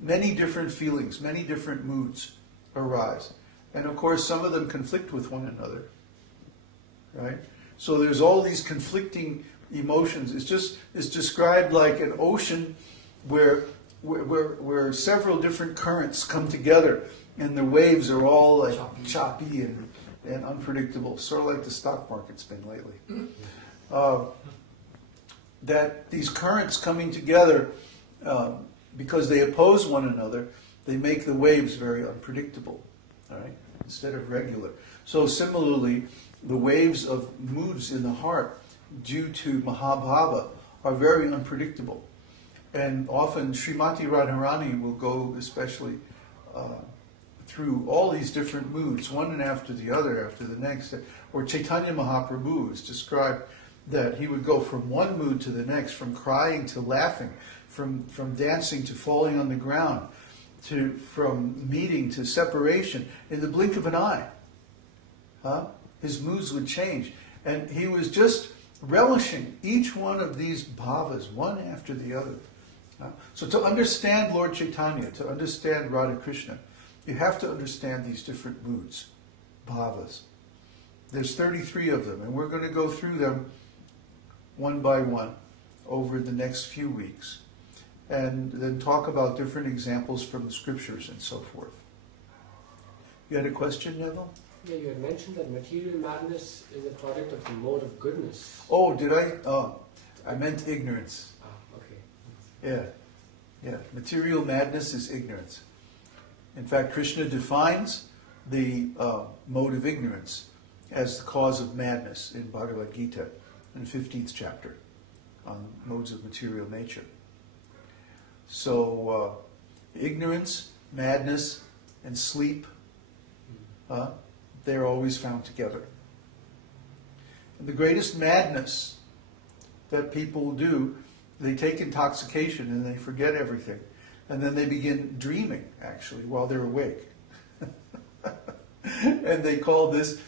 many different feelings, many different moods arise. And of course, some of them conflict with one another, right? So there's all these conflicting emotions. It's described like an ocean where several different currents come together, and the waves are all like choppy and unpredictable, sort of like the stock market's been lately. That these currents coming together, because they oppose one another, they make the waves very unpredictable, all right, instead of regular. So similarly, the waves of moods in the heart, due to Mahabhava, are very unpredictable. And often Srimati Radharani will go especially through all these different moods, one after the other, after the next. Or Chaitanya Mahaprabhu is described that he would go from one mood to the next, from crying to laughing, from dancing to falling on the ground, from meeting to separation, in the blink of an eye. His moods would change. And he was just relishing each one of these bhavas, one after the other. So to understand Lord Chaitanya, to understand Radha Krishna, you have to understand these different moods, bhavas. There's 33 of them, and we're going to go through them one by one over the next few weeks, and then talk about different examples from the scriptures and so forth. You had a question, Neville? Yeah, you had mentioned that material madness is a product of the mode of goodness. Oh, did I? I meant ignorance. Okay. Yeah. Material madness is ignorance. In fact, Krishna defines the mode of ignorance as the cause of madness in Bhagavad Gita, in the 15th chapter, on modes of material nature. So, ignorance, madness, and sleep, they're always found together. And the greatest madness that people do, they take intoxication and they forget everything. And then they begin dreaming, actually, while they're awake. And they call this,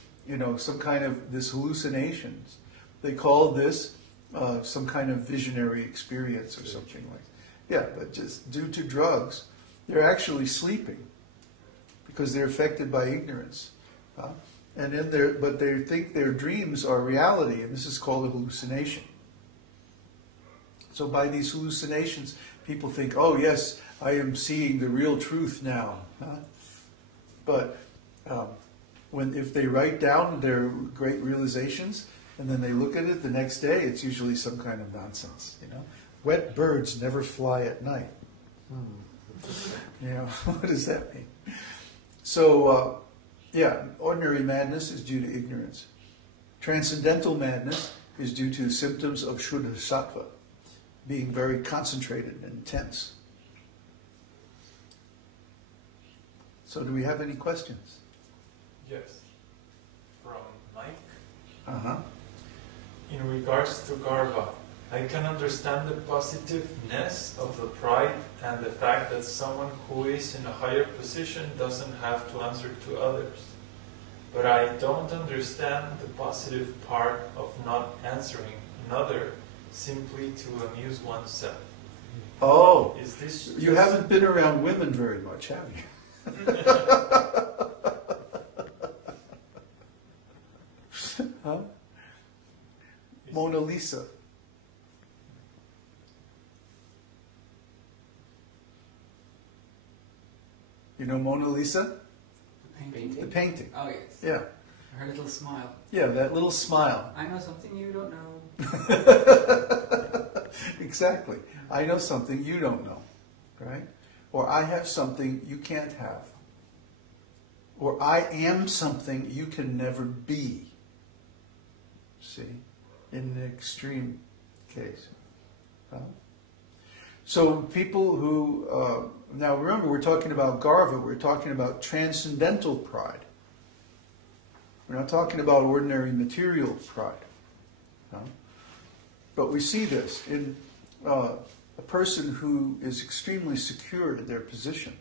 some kind of, this hallucinations. They call this some kind of visionary experience or something like that. Yeah, but just due to drugs, they're actually sleeping because they're affected by ignorance. But they think their dreams are reality, and this is called a hallucination. So by these hallucinations, people think, oh yes, I am seeing the real truth now. But if they write down their great realizations, and then they look at it the next day, it's usually some kind of nonsense. Wet birds never fly at night. What does that mean? So, ordinary madness is due to ignorance. Transcendental madness is due to symptoms of Shuddha Sattva, being very concentrated and intense. So do we have any questions? Yes. From Mike. Uh-huh. In regards to garva, I can understand the positiveness of the pride and the fact that someone who is in a higher position doesn't have to answer to others. But I don't understand the positive part of not answering another simply to amuse oneself. Oh, is this you haven't been around women very much, have you? Huh? Mona Lisa. You know Mona Lisa? The painting? The painting. Oh, yes. Yeah. Her little smile. Yeah, that little smile. I know something you don't know. Exactly. I know something you don't know. Right? Or I have something you can't have. Or I am something you can never be. See? In the extreme case. So people who... now remember, we're talking about garva. We're talking about transcendental pride. We're not talking about ordinary material pride. But we see this in a person who is extremely secure in their position.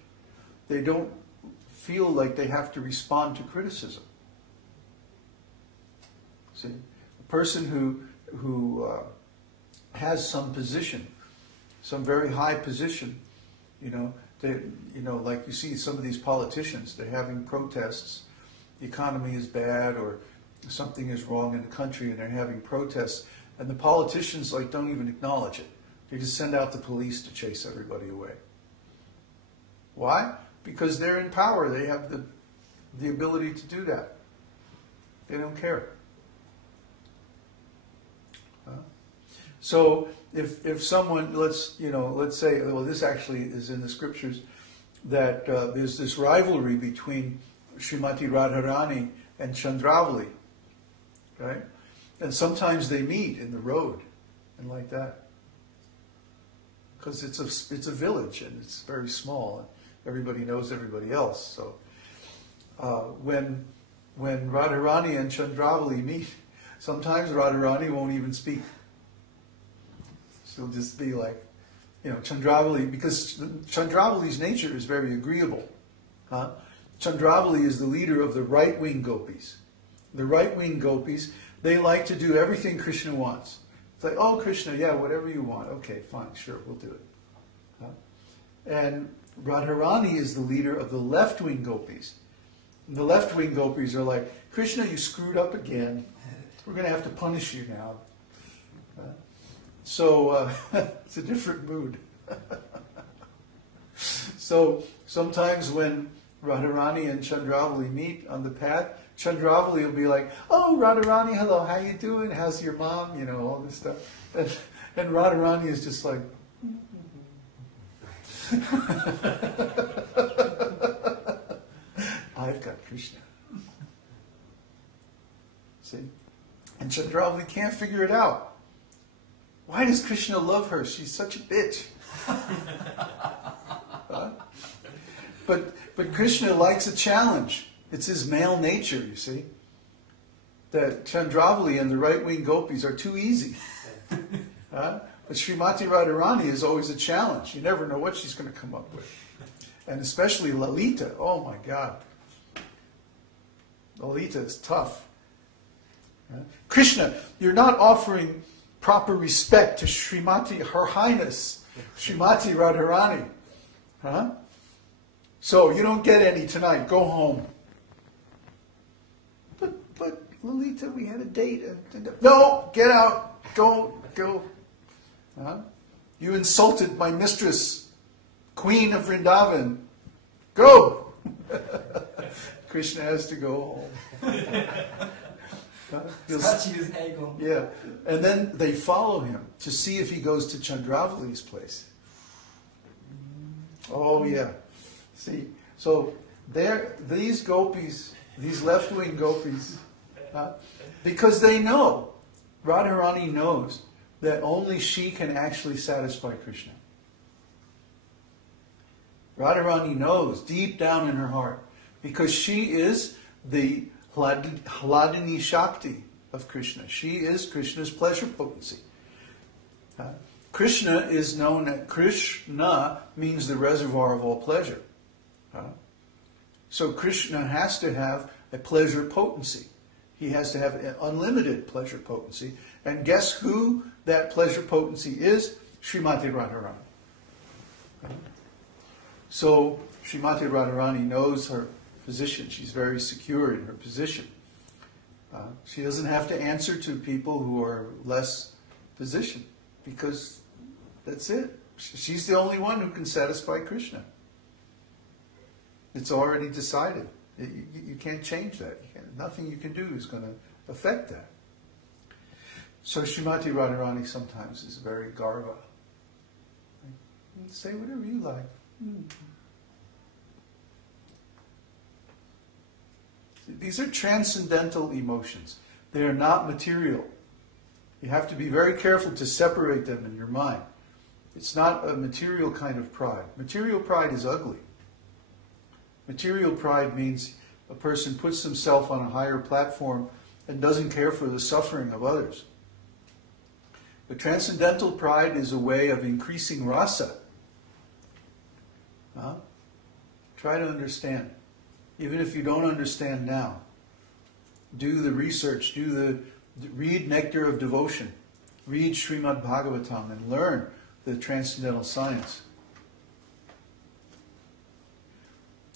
They don't feel like they have to respond to criticism. See? A person who has some position, some very high position, Like you see some of these politicians, they're having protests. The economy is bad, or something is wrong in the country, and they're having protests. And the politicians don't even acknowledge it. They just send out the police to chase everybody away. Why? Because they're in power. They have the ability to do that. They don't care. So if someone, let's say, well, this actually is in the scriptures, that there's this rivalry between Srimati Radharani and Chandravali, right? And sometimes they meet in the road and like that, because it's a village and it's very small. And everybody knows everybody else. So when Radharani and Chandravali meet, sometimes Radharani won't even speak. She'll just be like, Chandravali, because Chandravali's nature is very agreeable. Chandravali is the leader of the right-wing gopis. The right-wing gopis, they like to do everything Krishna wants. It's like, oh, Krishna, yeah, whatever you want. Okay, fine, sure, we'll do it. And Radharani is the leader of the left-wing gopis. And the left-wing gopis are like, Krishna, you screwed up again. We're going to have to punish you now. So it's a different mood. So sometimes when Radharani and Chandravali meet on the path, Chandravali will be like, oh, Radharani, hello, how you doing? How's your mom? All this stuff. And Radharani is just like, I've got Krishna. See? And Chandravali can't figure it out. Why does Krishna love her? She's such a bitch. But Krishna likes a challenge. It's his male nature, you see. That Chandravali and the right-wing gopis are too easy. But Srimati Radharani is always a challenge. You never know what she's going to come up with. And especially Lalita. Oh my God. Lalita is tough. Krishna, you're not offering proper respect to Srimati, Her Highness, Srimati Radharani. So you don't get any tonight. Go home. But Lalita, we had a date. No, get out. Go. You insulted my mistress, Queen of Vrindavan. Go. Krishna has to go home. Yeah, and then they follow him to see if he goes to Chandravali's place. Oh yeah, see, so these gopis, these left-wing gopis, because they know, Radharani knows that only she can actually satisfy Krishna. Radharani knows deep down in her heart, because she is the Hladini Shakti of Krishna. She is Krishna's pleasure potency. Krishna is known as, Krishna means the reservoir of all pleasure. So Krishna has to have a pleasure potency. He has to have an unlimited pleasure potency. And guess who that pleasure potency is? Srimati Radharani. So Srimati Radharani knows her position. She's very secure in her position. She doesn't have to answer to people who are less positioned, because that's it. She's the only one who can satisfy Krishna. It's already decided. You can't change that. Nothing you can do is going to affect that. So Srimati Radharani sometimes is very garva. Say whatever you like. These are transcendental emotions. They are not material. You have to be very careful to separate them in your mind. It's not a material kind of pride. Material pride is ugly. Material pride means a person puts himself on a higher platform and doesn't care for the suffering of others. But transcendental pride is a way of increasing rasa. Try to understand. Even if you don't understand now, do the research, read Nectar of Devotion, read Srimad Bhagavatam, and learn the transcendental science.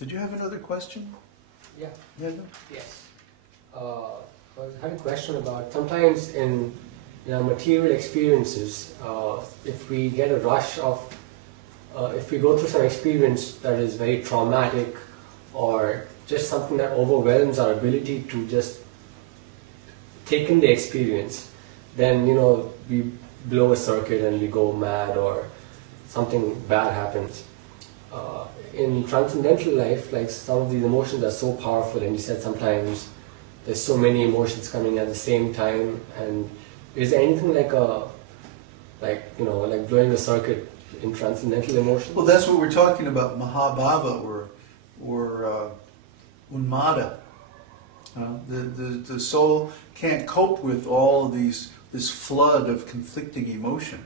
Did you have another question? Yeah. Yeah, no? Yes. I had a question about sometimes in material experiences, if we get a rush of, if we go through some experience that is very traumatic or just something that overwhelms our ability to just take in the experience, then we blow a circuit and we go mad or something bad happens. In transcendental life, like some of these emotions are so powerful, and you said sometimes there's so many emotions coming at the same time, and is there anything like blowing a circuit in transcendental emotions? Well, that's what we're talking about, mahabhava or unmāda. The soul can't cope with all of this flood of conflicting emotion.